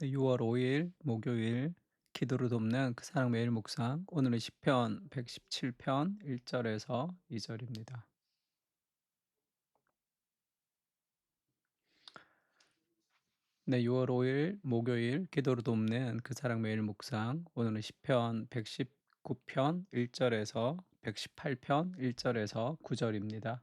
네, 6월 5일 목요일 기도를 돕는 그 사랑 매일 묵상. 오늘은 시편 117편 1절에서 2절입니다. 네, 6월 5일 목요일 기도를 돕는 그 사랑 매일 묵상. 오늘은 시편 119편 1절에서 118편 1절에서 9절입니다.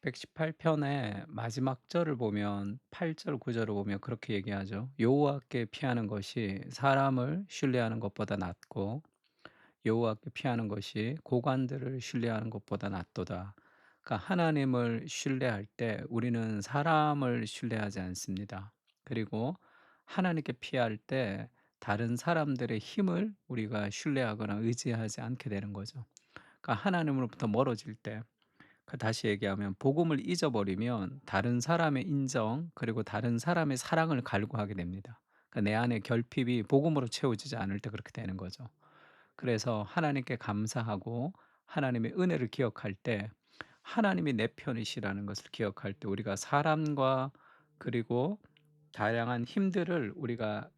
118편의 마지막 절을 보면 8절 9절을 보면 그렇게 얘기하죠. 여호와께 피하는 것이 사람을 신뢰하는 것보다 낫고 여호와께 피하는 것이 고관들을 신뢰하는 것보다 낫도다. 그러니까 하나님을 신뢰할 때 우리는 사람을 신뢰하지 않습니다. 그리고 하나님께 피할 때 다른 사람들의 힘을 우리가 신뢰하거나 의지하지 않게 되는 거죠. 그러니까 하나님으로부터 멀어질 때, 다시 얘기하면 복음을 잊어버리면 다른 사람의 인정 그리고 다른 사람의 사랑을 갈구하게 됩니다. 그러니까 내 안에 결핍이 복음으로 채워지지 않을 때 그렇게 되는 거죠. 그래서 하나님께 감사하고 하나님의 은혜를 기억할 때 하나님이 내 편이시라는 것을 기억할 때 우리가 사람과 그리고 다양한 힘들을 우리가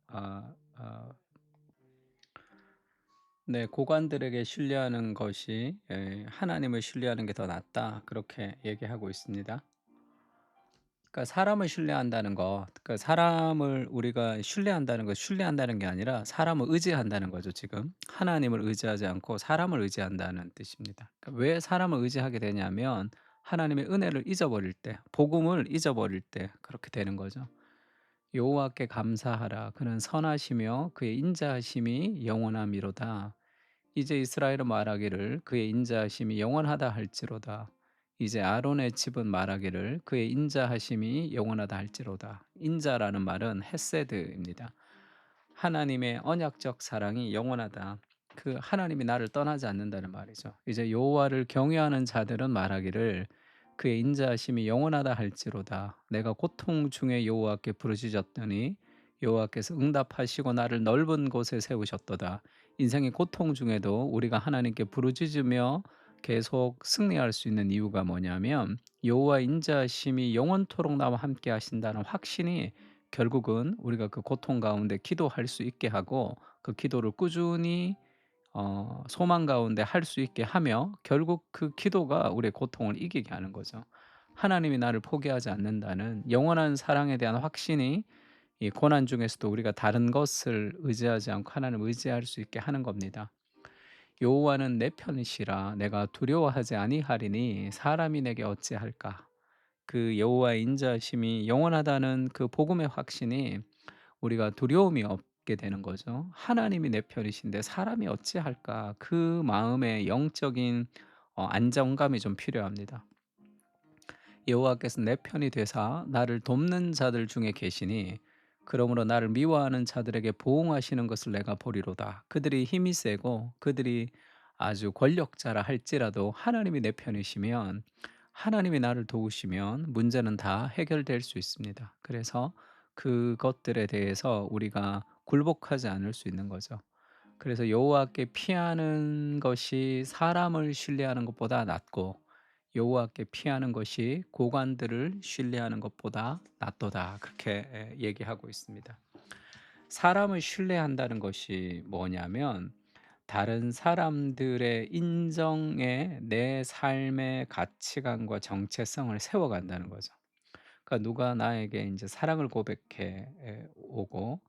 네, 고관들에게 신뢰하는 것이 하나님을 신뢰하는 게 더 낫다 그렇게 얘기하고 있습니다. 그러니까 사람을 신뢰한다는 것, 그러니까 사람을 우리가 신뢰한다는 것, 신뢰한다는 게 아니라 사람을 의지한다는 거죠, 지금. 하나님을 의지하지 않고 사람을 의지한다는 뜻입니다. 그러니까 왜 사람을 의지하게 되냐면 하나님의 은혜를 잊어버릴 때, 복음을 잊어버릴 때 그렇게 되는 거죠. 여호와께 감사하라. 그는 선하시며 그의 인자하심이 영원함이로다. 이제 이스라엘은 말하기를 그의 인자하심이 영원하다 할지로다. 이제 아론의 집은 말하기를 그의 인자하심이 영원하다 할지로다. 인자라는 말은 헤세드입니다. 하나님의 언약적 사랑이 영원하다. 그 하나님이 나를 떠나지 않는다는 말이죠. 이제 여호와를 경외하는 자들은 말하기를 그의 인자하심이 영원하다 할지로다. 내가 고통 중에 여호와께 부르짖었더니 여호와께서 응답하시고 나를 넓은 곳에 세우셨도다. 인생의 고통 중에도 우리가 하나님께 부르짖으며 계속 승리할 수 있는 이유가 뭐냐면 여호와 인자하심이 영원토록 나와 함께 하신다는 확신이 결국은 우리가 그 고통 가운데 기도할 수 있게 하고 그 기도를 꾸준히 소망 가운데 할 수 있게 하며 결국 그 기도가 우리의 고통을 이기게 하는 거죠. 하나님이 나를 포기하지 않는다는 영원한 사랑에 대한 확신이 이 고난 중에서도 우리가 다른 것을 의지하지 않고 하나님을 의지할 수 있게 하는 겁니다. 여호와는 내 편이시라 내가 두려워하지 아니하리니 사람이 내게 어찌할까. 그 여호와의 인자심이 영원하다는 그 복음의 확신이 우리가 두려움이 없게 되는 거죠. 하나님이 내 편이신데 사람이 어찌할까? 그 마음의 영적인 안정감이 좀 필요합니다. 여호와께서 내 편이 되사 나를 돕는 자들 중에 계시니 그러므로 나를 미워하는 자들에게 보응하시는 것을 내가 보리로다. 그들이 힘이 세고 그들이 아주 권력자라 할지라도 하나님이 내 편이시면 하나님이 나를 도우시면 문제는 다 해결될 수 있습니다. 그래서 그것들에 대해서 우리가 굴복하지 않을 수 있는 거죠. 그래서 여호와께 피하는 것이 사람을 신뢰하는 것보다 낫고 여호와께 피하는 것이 고관들을 신뢰하는 것보다 낫도다. 그렇게 얘기하고 있습니다. 사람을 신뢰한다는 것이 뭐냐면 다른 사람들의 인정에 내 삶의 가치관과 정체성을 세워간다는 거죠. 그러니까 누가 나에게 이제 사랑을 고백해 오고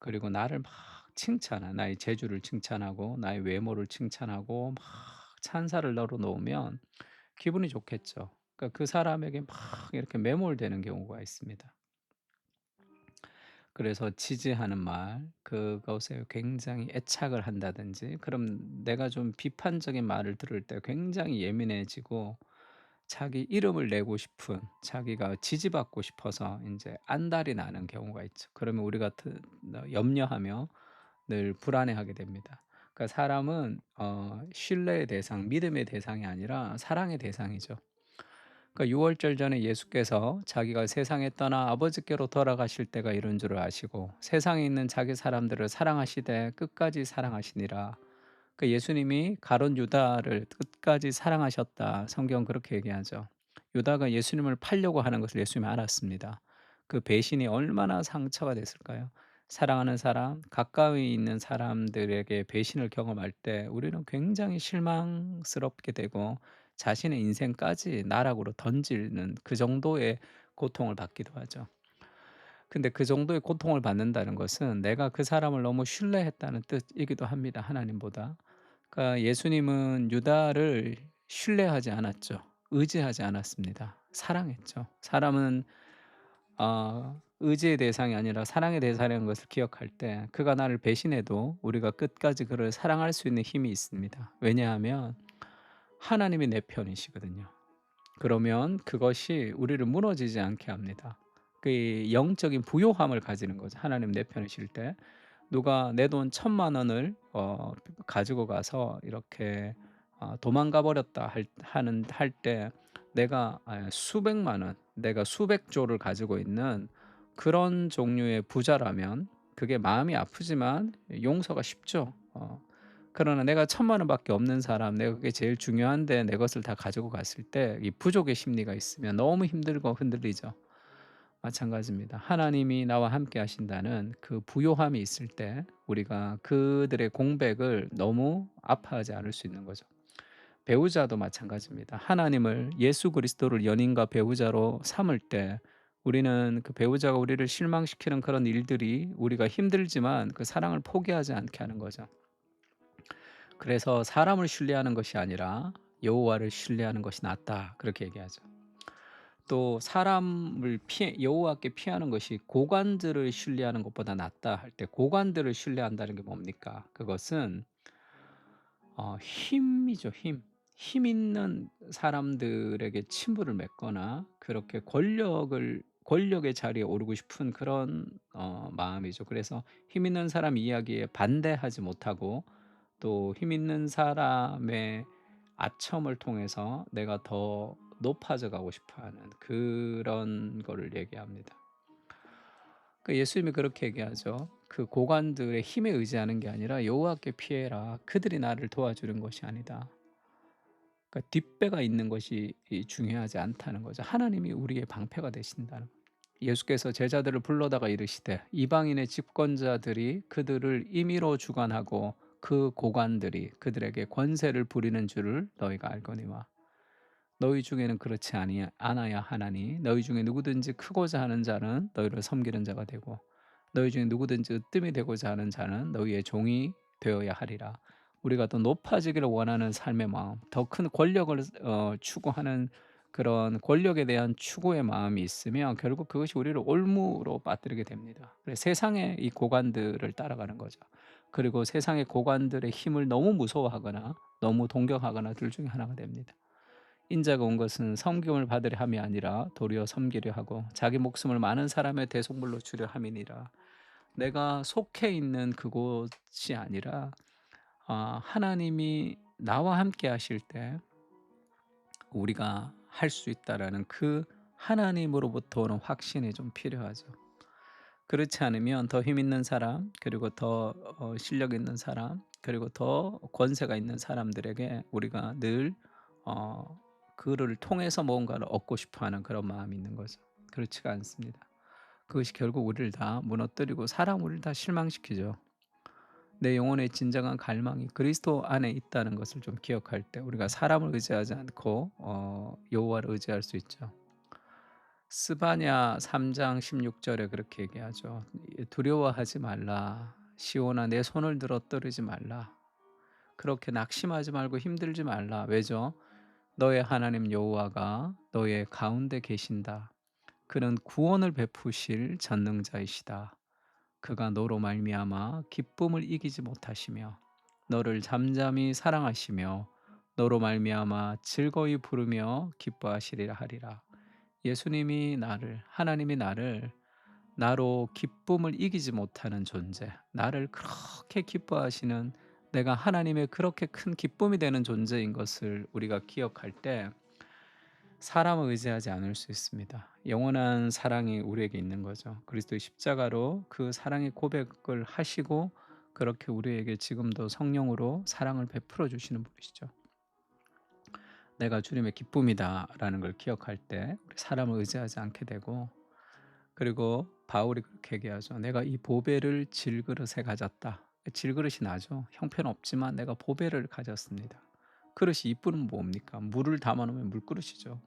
그리고 나를 막 칭찬하 나의 재주를 칭찬하고 나의 외모를 칭찬하고 막 찬사를 널어 놓으면 기분이 좋겠죠. 그러니까 그 사람에게 막 이렇게 매몰되는 경우가 있습니다. 그래서 지지하는 말, 그것에 굉장히 애착을 한다든지 그럼 내가 좀 비판적인 말을 들을 때 굉장히 예민해지고 자기 이름을 내고 싶은 자기가 지지받고 싶어서 이제 안달이 나는 경우가 있죠. 그러면 우리가 염려하며 늘 불안해하게 됩니다. 그러니까 사람은 신뢰의 대상, 믿음의 대상이 아니라 사랑의 대상이죠. 그러니까 유월절 전에 예수께서 자기가 세상에 떠나 아버지께로 돌아가실 때가 이른 줄을 아시고 세상에 있는 자기 사람들을 사랑하시되 끝까지 사랑하시니라. 그 예수님이 가룟 유다를 끝까지 사랑하셨다. 성경 그렇게 얘기하죠. 유다가 예수님을 팔려고 하는 것을 예수님이 알았습니다. 그 배신이 얼마나 상처가 됐을까요? 사랑하는 사람, 가까이 있는 사람들에게 배신을 경험할 때 우리는 굉장히 실망스럽게 되고 자신의 인생까지 나락으로 던지는 그 정도의 고통을 받기도 하죠. 근데 그 정도의 고통을 받는다는 것은 내가 그 사람을 너무 신뢰했다는 뜻이기도 합니다, 하나님보다. 그러니까 예수님은 유다를 신뢰하지 않았죠. 의지하지 않았습니다. 사랑했죠. 사람은 의지의 대상이 아니라 사랑의 대상이라는 것을 기억할 때 그가 나를 배신해도 우리가 끝까지 그를 사랑할 수 있는 힘이 있습니다. 왜냐하면 하나님이 내 편이시거든요. 그러면 그것이 우리를 무너지지 않게 합니다. 그 영적인 부요함을 가지는 거죠. 하나님 내 편이실 때 누가 내 돈 1,000만 원을 가지고 가서 이렇게 도망가 버렸다 할 때 내가 수백만 원, 내가 수백 조를 가지고 있는 그런 종류의 부자라면 그게 마음이 아프지만 용서가 쉽죠. 그러나 내가 1,000만 원밖에 없는 사람, 내가 그게 제일 중요한데 내 것을 다 가지고 갔을 때 이 부족의 심리가 있으면 너무 힘들고 흔들리죠. 마찬가지입니다. 하나님이 나와 함께 하신다는 그 부요함이 있을 때 우리가 그들의 공백을 너무 아파하지 않을 수 있는 거죠. 배우자도 마찬가지입니다. 하나님을 예수 그리스도를 연인과 배우자로 삼을 때 우리는 그 배우자가 우리를 실망시키는 그런 일들이 우리가 힘들지만 그 사랑을 포기하지 않게 하는 거죠. 그래서 사람을 신뢰하는 것이 아니라 여호와를 신뢰하는 것이 낫다. 그렇게 얘기하죠. 또 사람을 피해 여호와께 피하는 것이 고관들을 신뢰하는 것보다 낫다 할 때 고관들을 신뢰한다는 게 뭡니까? 그것은 힘이죠, 힘. 힘 있는 사람들에게 친분을 맺거나 그렇게 권력의 자리에 오르고 싶은 그런 마음이죠. 그래서 힘 있는 사람 이야기에 반대하지 못하고 또 힘 있는 사람의 아첨을 통해서 내가 더 높아져 가고 싶어 하는 그런 거를 얘기합니다. 그 예수님이 그렇게 얘기하죠. 그 고관들의 힘에 의지하는 게 아니라 여호와께 피해라. 그들이 나를 도와주는 것이 아니다. 그러니까 뒷배가 있는 것이 중요하지 않다는 거죠. 하나님이 우리의 방패가 되신다는 거예요. 예수께서 제자들을 불러다가 이르시되 이방인의 집권자들이 그들을 임의로 주관하고 그 고관들이 그들에게 권세를 부리는 줄을 너희가 알거니와 너희 중에는 그렇지 않아야 하나니 너희 중에 누구든지 크고자 하는 자는 너희를 섬기는 자가 되고 너희 중에 누구든지 으뜸이 되고자 하는 자는 너희의 종이 되어야 하리라. 우리가 더 높아지기를 원하는 삶의 마음, 더 큰 권력을 추구하는 그런 권력에 대한 추구의 마음이 있으면 결국 그것이 우리를 올무로 빠뜨리게 됩니다. 그래서 세상의 이 고관들을 따라가는 거죠. 그리고 세상의 고관들의 힘을 너무 무서워하거나 너무 동경하거나 둘 중에 하나가 됩니다. 인자가 온 것은 섬김을 받으려 함이 아니라 도리어 섬기려 하고 자기 목숨을 많은 사람의 대속물로 주려 함이니라. 내가 속해 있는 그곳이 아니라 하나님이 나와 함께 하실 때 우리가 할 수 있다라는 그 하나님으로부터 오는 확신이 좀 필요하죠. 그렇지 않으면 더 힘 있는 사람, 그리고 더 실력 있는 사람, 그리고 더 권세가 있는 사람들에게 우리가 늘 어 그를 통해서 뭔가를 얻고 싶어 하는 그런 마음이 있는 거죠. 그렇지가 않습니다. 그것이 결국 우리를 다 무너뜨리고 우리를 다 실망시키죠. 내 영혼의 진정한 갈망이 그리스도 안에 있다는 것을 좀 기억할 때 우리가 사람을 의지하지 않고 여호와를 의지할 수 있죠. 스바냐 3장 16 절에 그렇게 얘기하죠. 두려워하지 말라. 시온아 내 손을 들어 떠르지 말라. 그렇게 낙심하지 말고 힘들지 말라. 왜죠? 너의 하나님 여호와가 너의 가운데 계신다. 그는 구원을 베푸실 전능자이시다. 그가 너로 말미암아 기쁨을 이기지 못하시며 너를 잠잠히 사랑하시며 너로 말미암아 즐거이 부르며 기뻐하시리라 하리라. 예수님이 나를 하나님이 나를 나로 기쁨을 이기지 못하는 존재, 나를 그렇게 기뻐하시는 내가 하나님의 그렇게 큰 기쁨이 되는 존재인 것을 우리가 기억할 때 사람을 의지하지 않을 수 있습니다. 영원한 사랑이 우리에게 있는 거죠. 그리스도의 십자가로 그 사랑의 고백을 하시고 그렇게 우리에게 지금도 성령으로 사랑을 베풀어 주시는 분이시죠. 내가 주님의 기쁨이다라는 걸 기억할 때 우리 사람을 의지하지 않게 되고 그리고 바울이 그렇게 얘기하죠. "내가 이 보배를 질그릇에 가졌다." 질그릇이 나죠. 형편없지만 내가 보배를 가졌습니다. 그릇이 이쁘면 뭡니까? 물을 담아 놓으면 물그릇이죠.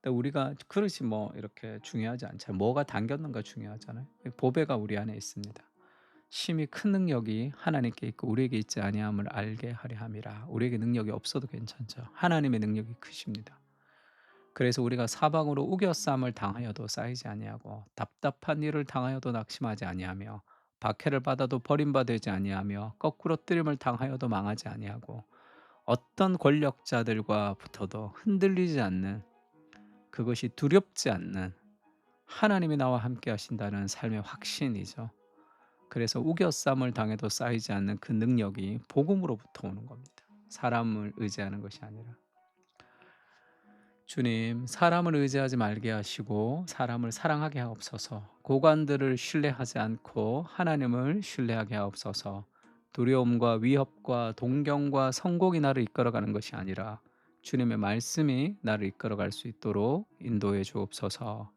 근데 우리가 그릇이 뭐 이렇게 중요하지 않잖아요. 뭐가 담겼는가 중요하잖아요. 보배가 우리 안에 있습니다. 심히 큰 능력이 하나님께 있고 우리에게 있지 아니함을 알게 하려 함이라. 우리에게 능력이 없어도 괜찮죠. 하나님의 능력이 크십니다. 그래서 우리가 사방으로 우겨쌈을 당하여도 쌓이지 아니하고 답답한 일을 당하여도 낙심하지 아니하며 박해를 받아도 버림받지 아니하며 거꾸로 뜨림을 당하여도 망하지 아니하고 어떤 권력자들과 붙어도 흔들리지 않는, 그것이 두렵지 않는, 하나님이 나와 함께 하신다는 삶의 확신이죠. 그래서 우겨쌈을 당해도 쌓이지 않는 그 능력이 복음으로부터 오는 겁니다. 사람을 의지하는 것이 아니라. 주님, 사람을 의지하지 말게 하시고 사람을 사랑하게 하옵소서. 고관들을 신뢰하지 않고 하나님을 신뢰하게 하옵소서. 두려움과 위협과 동경과 성공이 나를 이끌어가는 것이 아니라 주님의 말씀이 나를 이끌어갈 수 있도록 인도해 주옵소서.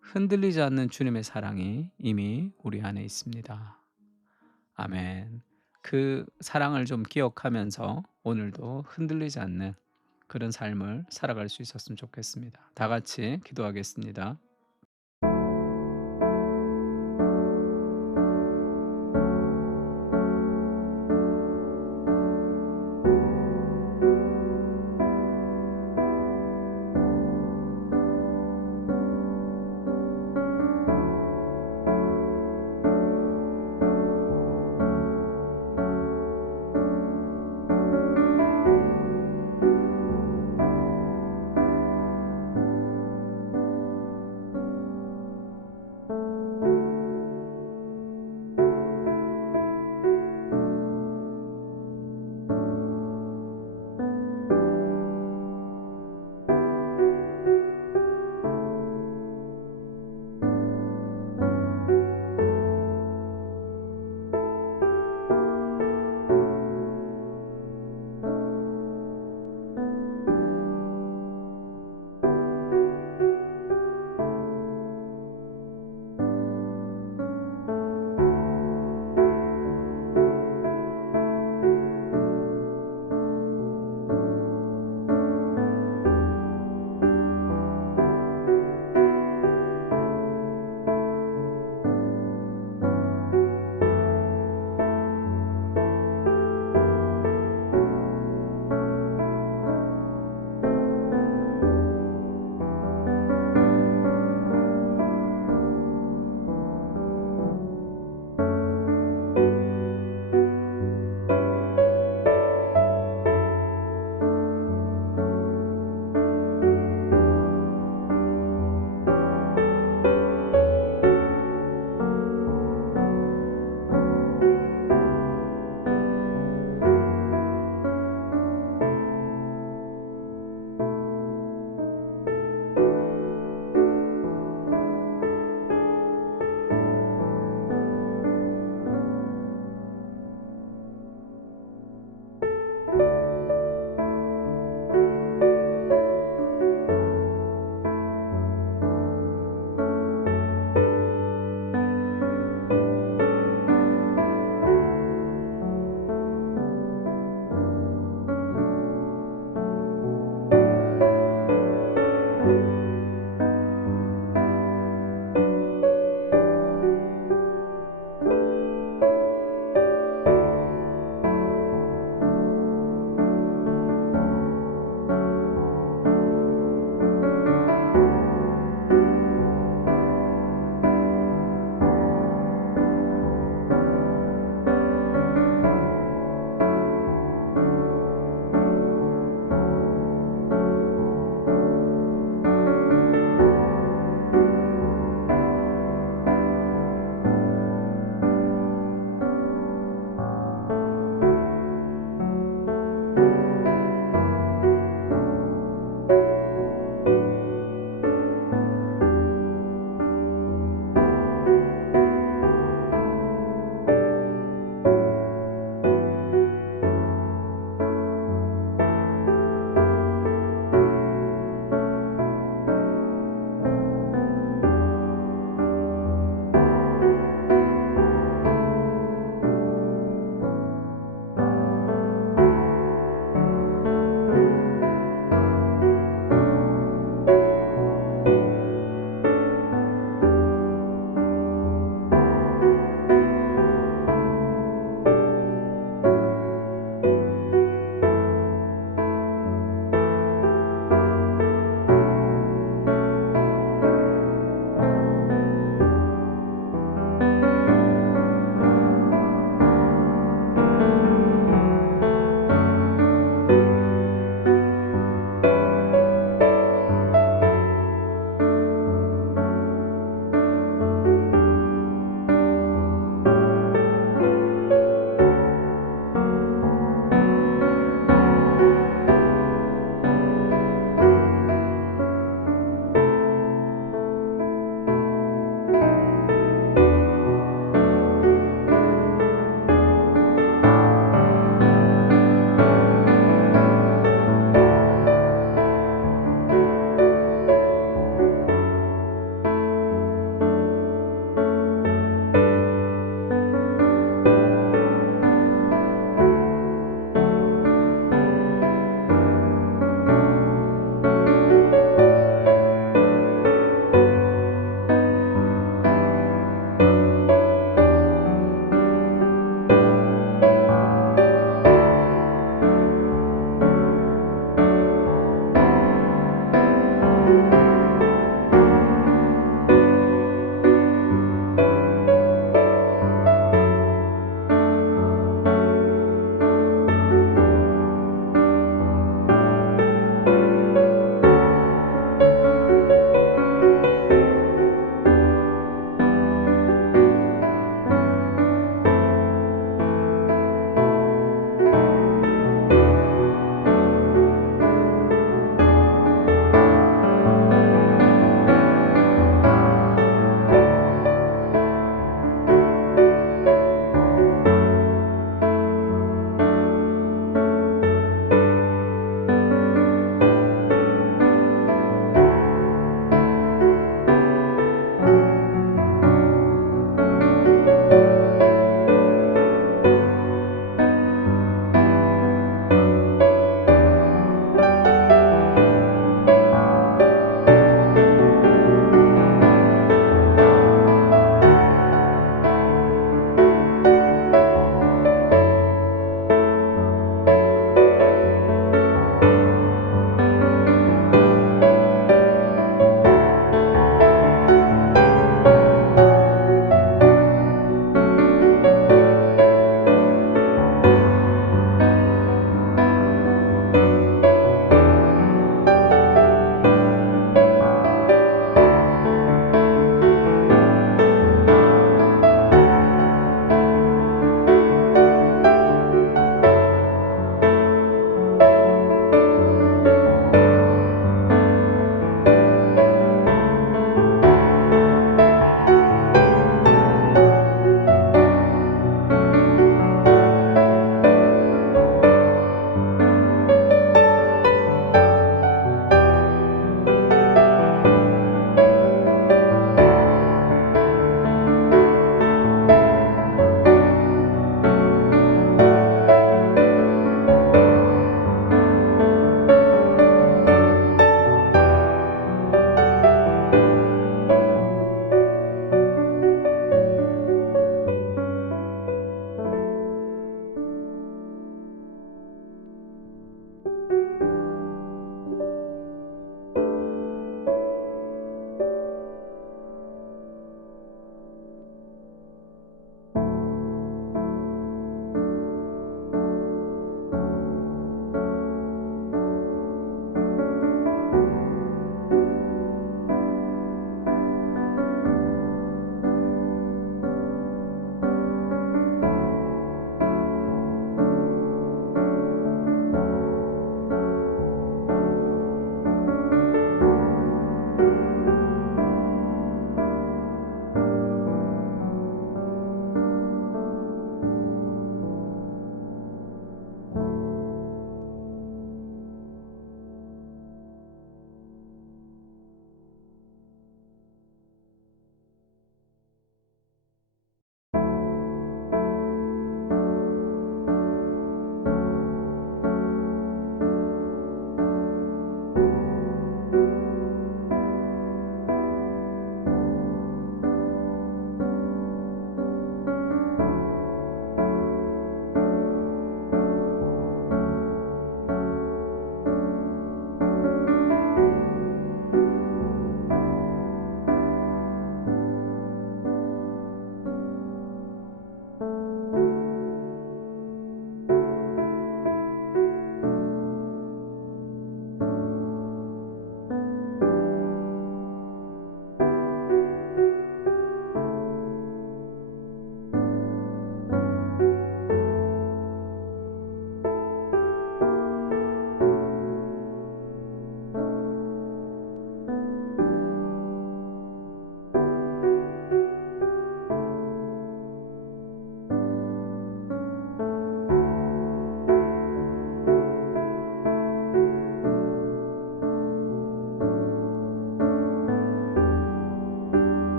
흔들리지 않는 주님의 사랑이 이미 우리 안에 있습니다. 아멘. 그 사랑을 좀 기억하면서 오늘도 흔들리지 않는 그런 삶을 살아갈 수 있었으면 좋겠습니다. 다 같이 기도하겠습니다.